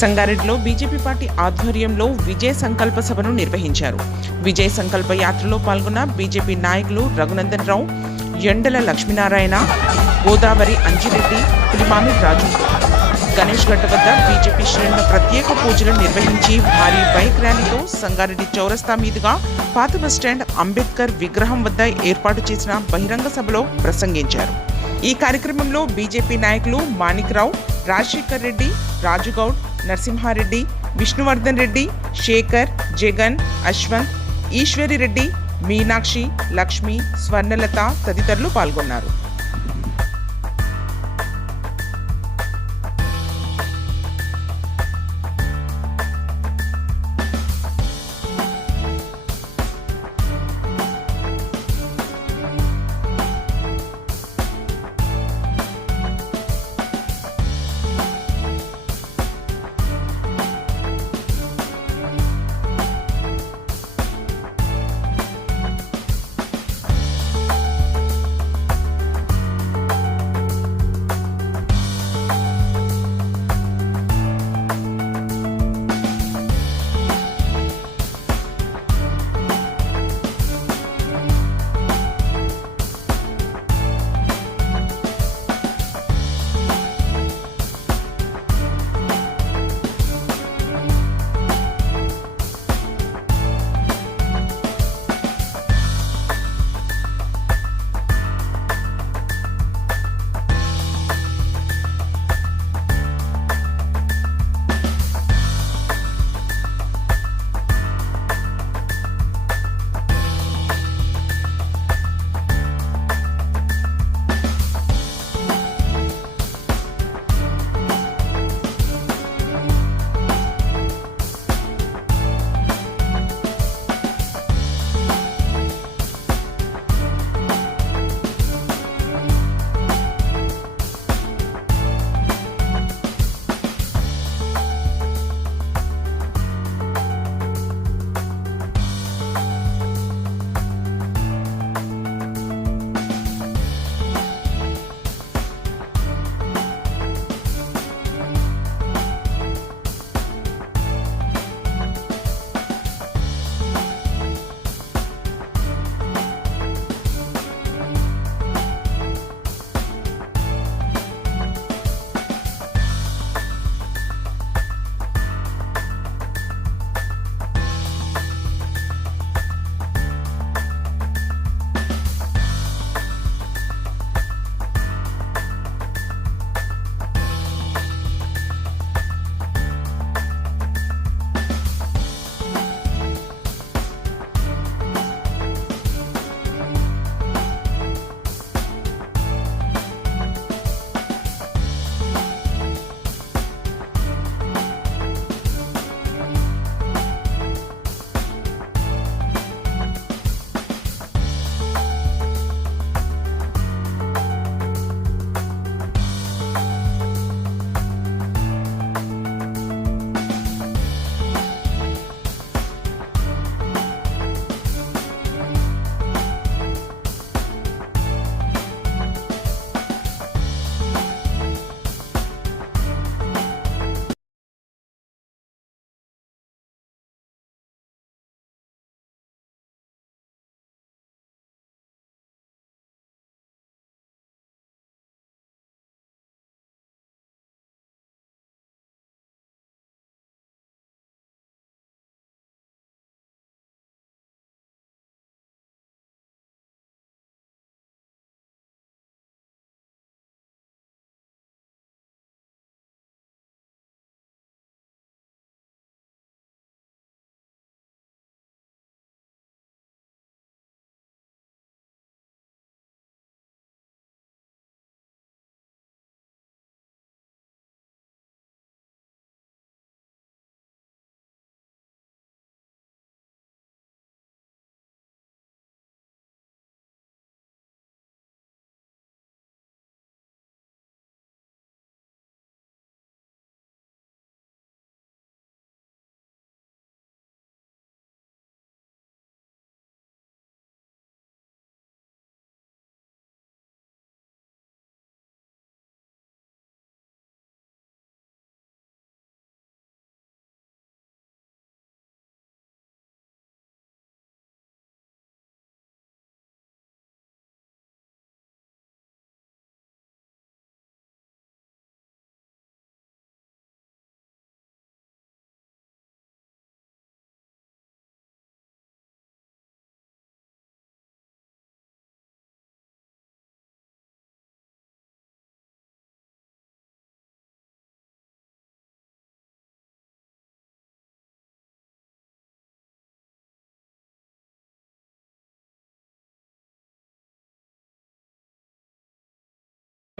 సంగారెడ్డిలో BJP party ఆధ్వర్యంలో విజయ సంకల్ప సభను నిర్వహించారు. విజయ సంకల్ప యాత్రలో పాల్గొన్న బీజేపీ నాయకులు రఘునందన్ రావు, ఎండల లక్ష్మీనారాయణ, గోదావరి అంజిరెడ్డి, పులిమామి రాజు. గణేష్ గడ్డ వద్ద బీజేపీ శ్రేణుల ప్రత్యేక పూజలు నిర్వహించి భారీ బైక్ ర్యాలీతో సంగారెడ్డి చౌరస్తా మీదుగా పాత బస్టాండ్ అంబేద్కర్ విగ్రహం వద్ద ఏర్పాటు చేసిన బహిరంగ సభలో ప్రసంగించారు. ఈ కార్యక్రమంలో బీజేపీ నాయకులు మాణిక్రావు, రాజశేఖర్ రెడ్డి, రాజుగౌడ్, నరసింహారెడ్డి, విష్ణువర్ధన్ రెడ్డి, శేఖర్, జగన్, అశ్వంత్, ఈశ్వరిరెడ్డి, మీనాక్షి, లక్ష్మి, స్వర్ణలత తదితరులు పాల్గొన్నారు.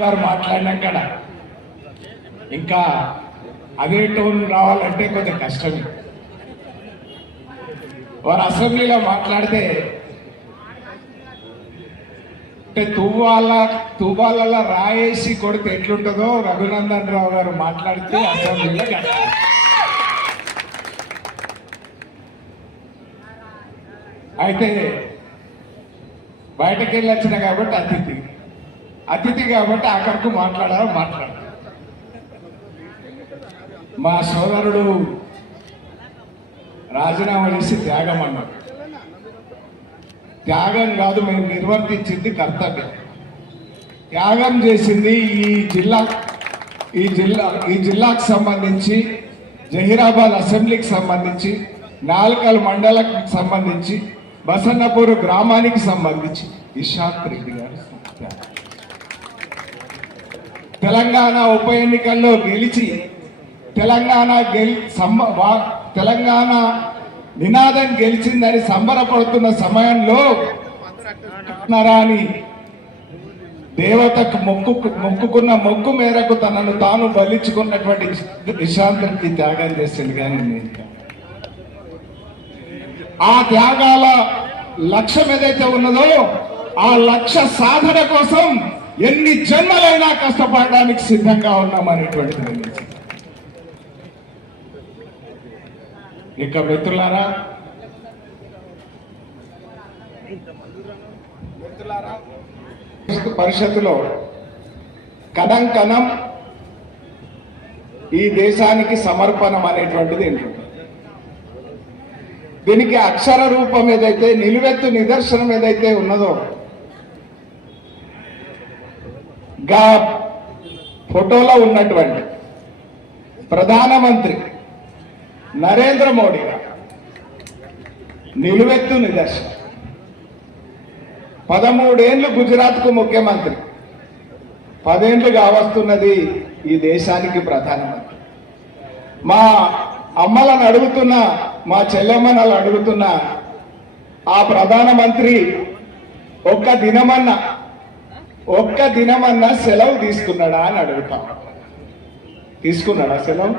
గారు మాట్లాడినాక ఇంకా అదే టోన్ రావాలంటే కొంచెం కష్టమే. వారు అసెంబ్లీలో మాట్లాడితే తువ్వాలలో రాయేసి కొడితే ఎట్లుంటుందో రఘునందన్ రావు గారు మాట్లాడితే అసెంబ్లీలో అయితే బయటకు వెళ్ళి వచ్చిన కాబట్టి అతిథి కాబట్టి అక్కడికి మాట్లాడారు. మా సోదరుడు రాజీనామా చేసి త్యాగం అన్నాడు. త్యాగం కాదు, మేము నిర్వర్తించింది కర్తవ్యం. త్యాగం చేసింది ఈ జిల్లాకు సంబంధించి, జహీరాబాద్ అసెంబ్లీకి సంబంధించి, నాల్కల్ మండలకు సంబంధించి, బసన్నపూర్ గ్రామానికి సంబంధించి ఇషాక్ రెడ్డి గారు తెలంగాణ ఉప ఎన్నికల్లో గెలిచి తెలంగాణ నినాదం గెలిచిందని సంబరపడుతున్న సమయంలో నరాని దేవతకు మొక్కుకున్న మొక్కు మేరకు తనను తాను బలించుకున్నటువంటి నిశాంత్కి త్యాగం చేసింది. కానీ ఆ త్యాగాల లక్ష్యం ఏదైతే ఉన్నదో ఆ లక్ష్య సాధన కోసం ఎన్ని జన్మలైనా కష్టపడడానికి సిద్ధంగా ఉన్నామనేటువంటిది. ఇక మిత్రులారా, పరిషత్తులో కణం కణం ఈ దేశానికి సమర్పణం అనేటువంటిది ఉంటుంది. దీనికి అక్షర రూపం ఏదైతే, నిలువెత్తు నిదర్శనం ఏదైతే ఉన్నదో గా ఫోటోలో ఉన్నటువంటి ప్రధానమంత్రి నరేంద్ర మోడీ గారు నిలువెత్తు నిదర్శనం. 13 ఏళ్ళు గుజరాత్కు ముఖ్యమంత్రి, 10 ఏళ్ళు కావస్తున్నది ఈ దేశానికి ప్రధానమంత్రి. మా అమ్మలను అడుగుతున్నా, మా చెల్లెమ్మలను అడుగుతున్నా, ఆ ప్రధానమంత్రి ఒక్క దినమన్నా సెలవు తీసుకున్నాడా అని అడుగుతాం. తీసుకున్నాడా సెలవు?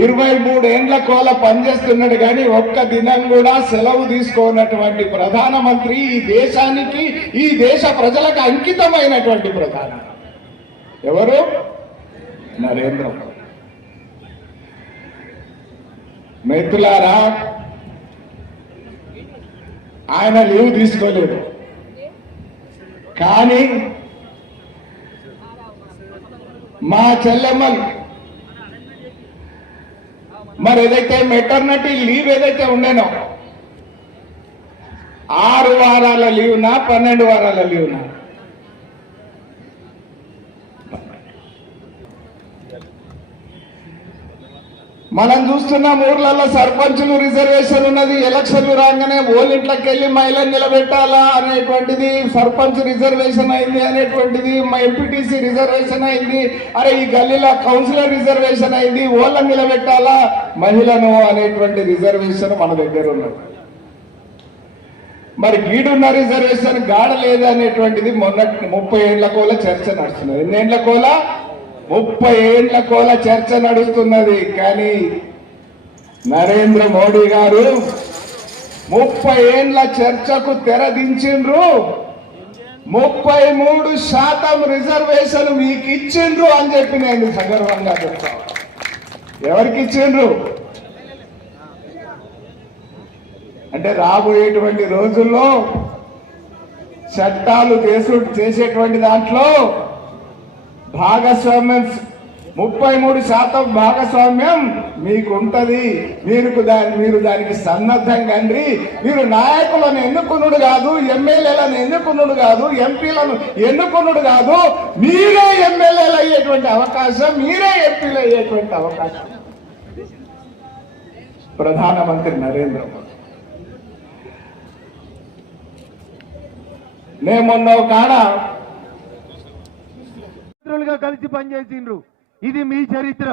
23 ఏండ్ల కోల పనిచేస్తున్నాడు కానీ ఒక్క దినం కూడా సెలవు తీసుకోనటువంటి ప్రధానమంత్రి ఈ దేశానికి, ఈ దేశ ప్రజలకు అంకితమైనటువంటి ప్రధానమంత్రి ఎవరు? నరేంద్ర మోడీ. మిత్రులారా, ఆయన లీవ్ తీసుకోలేదు. కానీ మా చెల్లెమ్మలు మరి ఏదైతే మెటర్నిటీ లీవ్ ఏదైతే ఉండేనో 6 వారాల లీవ్నా 12 వారాల లీవ్నా, మనం చూస్తున్నాం ఊర్లలో సర్పంచులు రిజర్వేషన్ ఉన్నది. ఎలక్షన్లు రాగానే ఓళ్ళింట్లోకి వెళ్ళి మహిళను నిలబెట్టాలా అనేటువంటిది, సర్పంచ్ రిజర్వేషన్ అయింది అనేటువంటిది, ఎంపీటీసీ రిజర్వేషన్ అయింది, అరే ఈ గల్లీలో కౌన్సిలర్ రిజర్వేషన్ అయింది, ఓళ్ళని నిలబెట్టాలా మహిళను అనేటువంటి రిజర్వేషన్ మన దగ్గర ఉన్నది. మరి గీడున్న రిజర్వేషన్ గాడ లేదు అనేటువంటిది మొన్న 30 ఏళ్ల కోల చర్చ నడుస్తున్నది. ఎన్ని ఏళ్ల కోల? 30 ఏళ్ల కోల చర్చ నడుస్తున్నది. కానీ నరేంద్ర మోడీ గారు 30 ఏళ్ల చర్చకు తెరదించిండ్రు. 33% రిజర్వేషన్ మీకు ఇచ్చిండ్రు అని చెప్పి నేను సగర్వంగా చెప్తాను. ఎవరికి ఇచ్చిండ్రు అంటే రాబోయేటువంటి రోజుల్లో చట్టాలు చేసేటువంటి దాంట్లో భాగస్వామ్యం 33% భాగస్వామ్యం మీకు ఉంటది. మీరు దానికి సన్నద్ధం కండి. మీరు నాయకులను ఎన్నుకున్నాడు కాదు, ఎమ్మెల్యేలను ఎన్నుకున్నాడు కాదు, ఎంపీలను ఎన్నుకున్నాడు కాదు, మీరే ఎమ్మెల్యేలు అయ్యేటువంటి అవకాశం, మీరే ఎంపీలు అయ్యేటువంటి అవకాశం ప్రధానమంత్రి నరేంద్ర మోడీ. నేమొన్న కాడ మంత్రులుగా కలిసి పనిచేసిండ్రు. ఇది మీ చరిత్ర.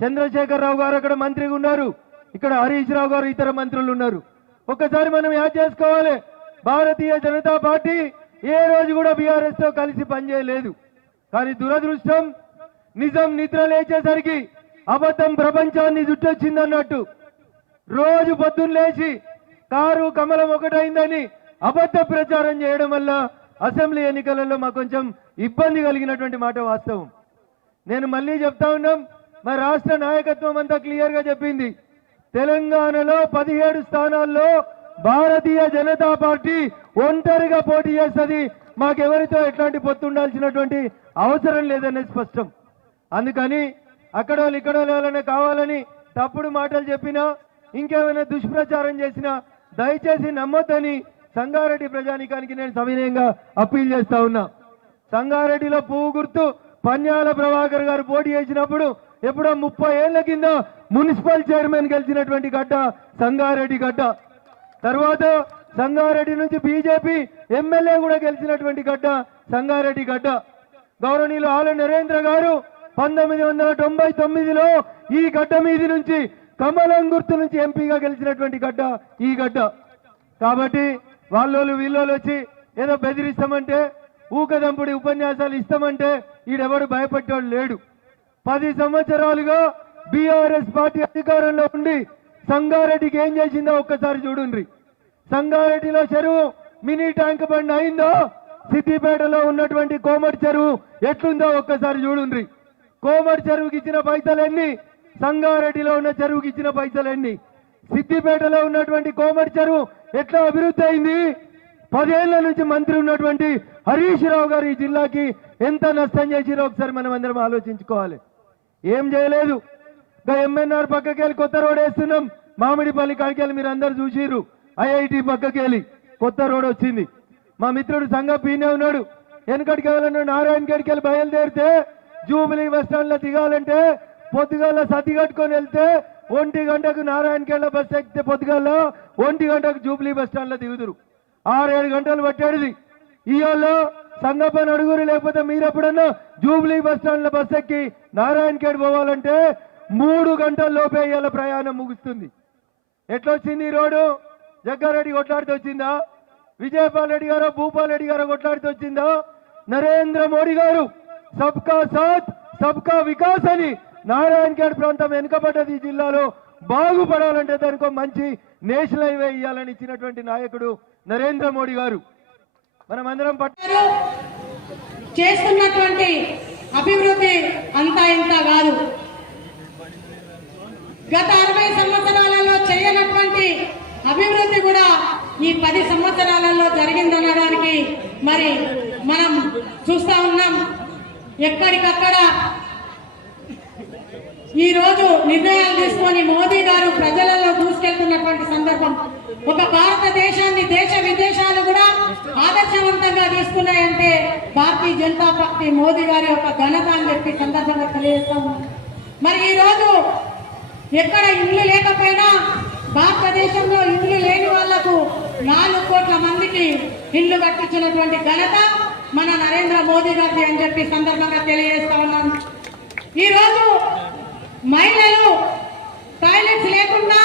చంద్రశేఖర్ రావు గారు అక్కడ మంత్రిగా ఉన్నారు, ఇక్కడ హరీష్ రావు గారు ఇతర మంత్రులు ఉన్నారు. ఒక్కసారి మనం యాద్ చేసుకోవాలి, భారతీయ జనతా పార్టీ ఏ రోజు కూడా బీఆర్ఎస్ తో కలిసి పనిచేయలేదు. కానీ దురదృష్టం నిజం నిద్ర లేచేసరికి అబద్ధం ప్రపంచాన్ని చుట్టొచ్చిందన్నట్టు రోజు పొద్దున్న లేచి కారు కమలం ఒకటైందని అబద్ధ ప్రచారం చేయడం వల్ల అసెంబ్లీ ఎన్నికలలో మాకు కొంచెం ఇబ్బంది కలిగినటువంటి మాట వాస్తవం. నేను మళ్ళీ చెప్తా ఉన్నాం, మా రాష్ట్ర నాయకత్వం అంతా క్లియర్ గా చెప్పింది, తెలంగాణలో 17 స్థానాల్లో భారతీయ జనతా పార్టీ ఒంటరిగా పోటీ చేస్తుంది, మాకెవరితో ఎట్లాంటి పొత్తు ఉండాల్సినటువంటి అవసరం లేదనేది స్పష్టం. అందుకని అక్కడ వాళ్ళు ఇక్కడ వాళ్ళనే కావాలని తప్పుడు మాటలు చెప్పినా ఇంకేమైనా దుష్ప్రచారం చేసినా దయచేసి నమ్మొద్దని సంగారెడ్డి ప్రజానికానికి నేను సవినయంగా అప్పీల్ చేస్తా ఉన్నా. సంగారెడ్డిలో పువ్వు గుర్తు పన్యాల ప్రభాకర్ గారు పోటీ చేసినప్పుడు ఎప్పుడో 30 ఏళ్ల కింద మున్సిపల్ చైర్మన్ గెలిచినటువంటి గడ్డ సంగారెడ్డి గడ్డ. తర్వాత సంగారెడ్డి నుంచి బీజేపీ ఎమ్మెల్యే కూడా గెలిచినటువంటి గడ్డ సంగారెడ్డి గడ్డ. గౌరవనీయులు ఆల నరేంద్ర గారు 1999లో ఈ గడ్డ మీది నుంచి కమలం గుర్తు నుంచి ఎంపీగా గెలిచినటువంటి గడ్డ ఈ గడ్డ. కాబట్టి వాళ్ళోళ్ళు వీళ్ళోళ్ళు వచ్చి ఏదో బెదిరిస్తామంటే ఊకదంపుడి ఉపన్యాసాలు ఇస్తామంటే ఈడెవడు భయపడ్డాడు లేడు. 10 సంవత్సరాలుగా బీఆర్ఎస్ పార్టీ అధికారంలో ఉండి సంగారెడ్డికి ఏం చేసిందో ఒక్కసారి చూడండి. సంగారెడ్డిలో చెరువు మినీ ట్యాంక్ బండ్ అయిందో, సిద్దిపేటలో ఉన్నటువంటి కోమటి చెరువు ఎట్లుందో ఒక్కసారి చూడండి. కోమటి చెరువుకి ఇచ్చిన పైసలు ఎన్ని, సంగారెడ్డిలో ఉన్న చెరువుకి ఇచ్చిన పైసలు ఎన్ని, సిద్దిపేటలో ఉన్నటువంటి కోమటి చెరువు ఎట్లా అభివృద్ధి అయింది, 10 ఏళ్ల నుంచి మంత్రి ఉన్నటువంటి హరీష్ రావు గారు ఈ జిల్లాకి ఎంత నష్టం చేసిరో ఒకసారి మనం అందరం ఆలోచించుకోవాలి. ఏం చేయలేదు. ఎంఎన్ఆర్ పక్కకెళ్ళి కొత్త రోడ్ వేస్తున్నాం, మామిడిపల్లి కాడికెళ్ళి మీరు అందరు చూసిర్రు, ఐఐటి పక్కకెళ్ళి కొత్త రోడ్ వచ్చింది. మా మిత్రుడు సంగపీనే ఉన్నాడు, వెనకటికి వెళ్ళిన నారాయణ గడికి వెళ్ళి బయలుదేరితే జూబిలీ బస్ స్టాండ్ లో దిగాలంటే పొద్దుగాల సతి కట్టుకొని వెళ్తే 1 గంటకు నారాయణకేళ్ళ బస్ ఎక్కితే పొద్దుగాల 1 గంటకు జూబిలీ బస్ స్టాండ్ లో దిగుదురు. 6-7 గంటలు పట్టేది. ఇవాళ సంగపని అడుగురు, లేకపోతే మీరు ఎప్పుడన్నా జూబిలీ బస్ స్టాండ్ లో బస్ ఎక్కి నారాయణఖేడ్ పోవాలంటే 3 గంటల లోపే ఇవాళ ప్రయాణం ముగుస్తుంది. ఎట్లొచ్చింది ఈ రోడ్డు? జగ్గారెడ్డి కొట్లాడితే వచ్చిందా? విజయపాల్ రెడ్డి గారో భూపాల్ రెడ్డి గారో కొట్లాడితే వచ్చిందా? నరేంద్ర మోడీ గారు సబ్కా సాత్ సబ్కా వికాస్ అని నారాయణఖేడ్ ప్రాంతం వెనుకబడ్డది ఈ జిల్లాలో బాగుపడాలంటే దానికో మంచి నేషనల్ హైవే ఇవ్వాలని ఇచ్చినటువంటి నాయకుడు నరేంద్ర మోడీ గారు. మనం అందరం చేస్తున్నటువంటి అభివృద్ధి అంతా ఇంత కాదు. గత 60 సంవత్సరాలలో చేయనటువంటి అభివృద్ధి కూడా ఈ 10 సంవత్సరాలలో జరిగిందనడానికి మరి మనం చూస్తా ఉన్నాం. ఎక్కడికక్కడ ఈ రోజు నిర్ణయాలు తీసుకొని మోదీ గారు ప్రజలలో దూసుకెళ్తున్నటువంటి సందర్భం. ఒక భారతదేశాన్ని దేశ విదేశాలు కూడా ఆదర్శవంతంగా తీసుకున్నాయంటే భారతీయ జనతా పార్టీ మోదీ గారి యొక్క ఘనత అని చెప్పి సందర్భంగా తెలియజేస్తా ఉన్నాం. మరి ఈ రోజు ఎక్కడ ఇల్లు లేకపోయినా భారతదేశంలో ఇల్లు లేని వాళ్లకు 4 కోట్ల మందికి ఇల్లు కట్టించినటువంటి ఘనత మన నరేంద్ర మోదీ గారి అని చెప్పి సందర్భంగా తెలియజేస్తా ఉన్నాం. ఈ రోజు మహిళలు టాయిలెట్స్ లేకుండా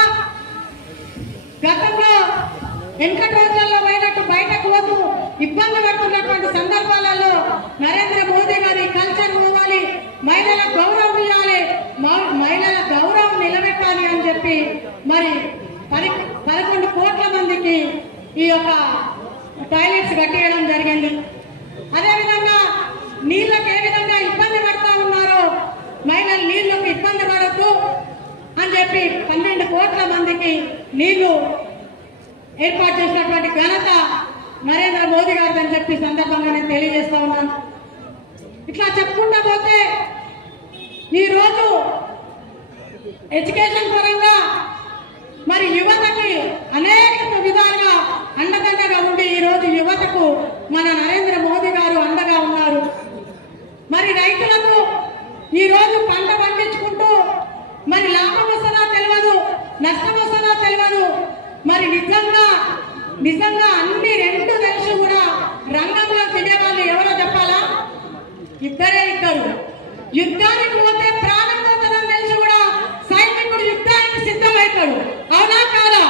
గతంలో వెంకట రోజుల్లో పోయినట్టు బయటకు పోతూ ఇబ్బంది పడుతున్నటువంటి సందర్భాలలో నరేంద్ర మోదీ గారి కల్చర్ పోవాలి, మహిళలకు గౌరవం ఇవ్వాలి, మహిళల గౌరవం నిలబెట్టాలి అని చెప్పి మరి 11 కోట్ల మందికి ఈ యొక్క టాయిలెట్స్ కట్టేయడం జరిగింది. అదేవిధంగా నీళ్ళకి ఏ విధంగా ఇబ్బంది పడతా ఉన్నారో మహిళలు నీళ్లకు ఇబ్బంది పడద్దు అని చెప్పి 12 కోట్ల మందికి నీళ్లు ఏర్పాటు చేసినటువంటి ఘనత నరేంద్ర మోదీ గారు అని చెప్పి సందర్భంగా నేను తెలియజేస్తా ఉన్నాను. ఇట్లా చెప్పుకుంటా పోతే ఈరోజు ఎడ్యుకేషన్ పరంగా మరి యువతకి అనేక విధాలుగా అండదండగా ఉండి ఈరోజు యువతకు మన నరేంద్ర మోదీ గారు అండగా ఉన్నారు. మరి రైతులకు ఈరోజు పంట పండించుకుంటూ మరి లాభం వస్తుందో తెలియదు, నష్టం వస్తుందో తెలియదు. మరి నిజంగా అన్ని 2 తెలిసి కూడా రంగంలో దిగే వాళ్ళు ఎవరో చెప్పాలా? ఇద్దరు. యుద్ధానికి పోతే ప్రాణం పోతుందని తెలిసి కూడా సైనికుడు యుద్ధానికి సిద్ధమవుతాడు. అవునా కాదా?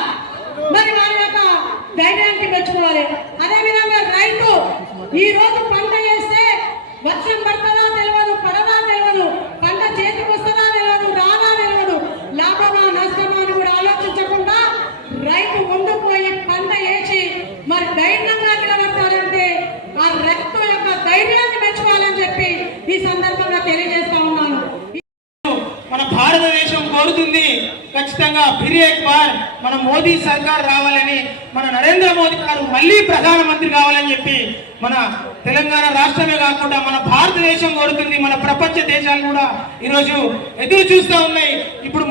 మరి వారి యొక్క ధైర్యానికి మెచ్చుకోవాలి. అదేవిధంగా రైతు ఈ రోజు పంట చేస్తే వర్షం పడుతుందా ఖచ్చితంగా ఫిర్ ఏక్ బార్ మన మోదీ సర్కార్ రావాలని, మన నరేంద్ర మోదీ గారు మళ్ళీ ప్రధానమంత్రి కావాలని చెప్పి మన తెలంగాణ రాష్ట్రమే కాకుండా మన భారతదేశం కోరుతుంది. మన ప్రపంచ దేశాలు కూడా ఈరోజు ఎదురు చూస్తూ ఉన్నాయి. ఇప్పుడు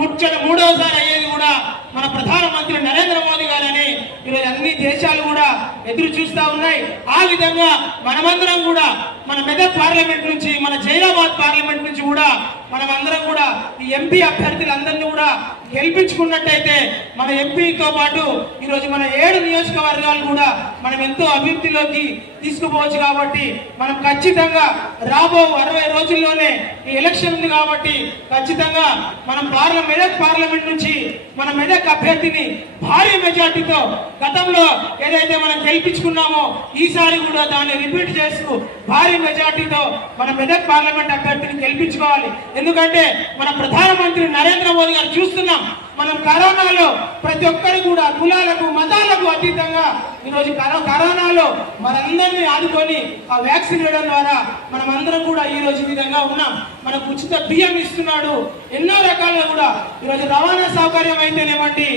మూడవసారి అయ్యేది కూడా మన ప్రధానమంత్రి నరేంద్ర మోదీ గారని ఈరోజు అన్ని దేశాలు కూడా ఎదురు చూస్తూ ఉన్నాయి. ఆ విధంగా మనమందరం కూడా మన మెదక్ పార్లమెంట్ నుంచి, మన జైరాబాద్ పార్లమెంట్ నుంచి కూడా మనమందరం కూడా ఈ ఎంపీ అభ్యర్థులందరినీ కూడా గెలిపించుకున్నట్టయితే మన ఎంపీతో పాటు ఈరోజు మన 7 నియోజకవర్గాలు కూడా మనం ఎంతో అభివృద్ధిలోకి తీసుకుపోవచ్చు. కాబట్టి మనం ఖచ్చితంగా రాబో 60 రోజుల్లోనే ఈ ఎలక్షన్ ఉంది కాబట్టి ఖచ్చితంగా మనం మెదక్ పార్లమెంట్ నుంచి మన మెదక్ అభ్యర్థిని భారీ మెజార్టీతో గతంలో ఏదైతే మనం గెలిపించుకున్నామో ఈసారి కూడా దాన్ని రిపీట్ చేస్తూ భారీ మెజార్టీతో మన మెదక్ పార్లమెంట్ అభ్యర్థిని గెలిపించుకోవాలి. ఎందుకంటే మన ప్రధానమంత్రి నరేంద్ర మోదీ గారు చూస్తున్నాం, మనం కరోనాలో ప్రతి ఒక్కరు కూడా కులాలకు మతాలకు అతీతంగా ఈరోజు కరోనాలో మనందరినీ ఆదుకొని ఆ వ్యాక్సిన్ వేయడం ద్వారా మనం అందరం కూడా ఈ రోజు విధంగా ఉన్నాం. మనకు ఉచిత బియ్యం ఇస్తున్నాడు. ఎన్నో రకాలుగా కూడా ఈరోజు రవాణా సౌకర్యం అయితేనేమండి,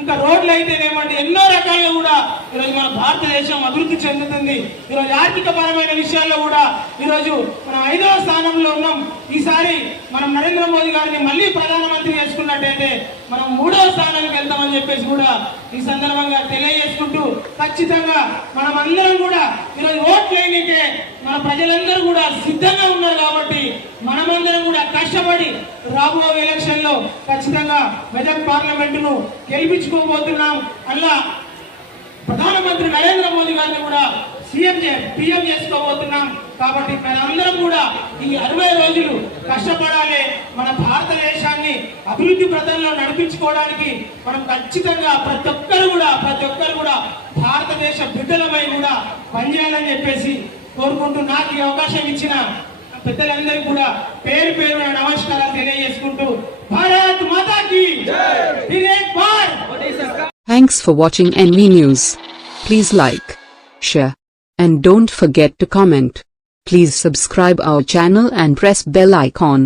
ఇంకా రోడ్లు అయితేనేమండి, ఎన్నో రకాలుగా కూడా ఈరోజు మన భారతదేశం అభివృద్ధి చెందుతుంది. ఈరోజు ఆర్థిక పరమైన విషయాల్లో కూడా ఈరోజు మనం 5వ స్థానంలో ఉన్నాం. ఈసారి మనం నరేంద్ర మోదీ గారిని మళ్ళీ ప్రధానమంత్రి చేసుకున్నట్టయితే మనం 3వ స్థానానికి వెళ్తామని చెప్పేసి కూడా ఈ సందర్భంగా తెలియజేసుకుంటూ, ఖచ్చితంగా మనం అందరం కూడా ఈరోజు ఓట్లు వేయనికే మన ప్రజలందరూ కూడా సిద్ధంగా ఉన్నారు. కాబట్టి మనమందరం కూడా కష్టపడి రాబో ఎలక్షన్ లో ఖచ్చితంగా మెదక్ పార్లమెంటును గెలిపించుకోబోతున్నాం. అలా ప్రధానమంత్రి నరేంద్ర మోదీ గారిని కూడా పిఎం చేసుకోబోతున్నాం. కాబట్టి మనందరం కూడా ఈ 60 రోజులు కష్టపడాలి. మన భారతదేశాన్ని అభివృద్ధి ప్రదంలో నడిపించుకోవడానికి మనం ఖచ్చితంగా ప్రతి ఒక్కరు కూడా భారతదేశ బిడ్డలమై కూడా పనిచేయాలని చెప్పేసి కోరుకుంటూ, నాకు ఈ అవకాశం ఇచ్చిన పెద్దలందరికీ కూడా పేరు పేరున నమస్కారాలు తెలియజేసుకుంటూ, భారత్ మాతాకి జై. Thanks for watching NV News. Please like, share, and don't forget to comment. Please subscribe our channel and press bell icon.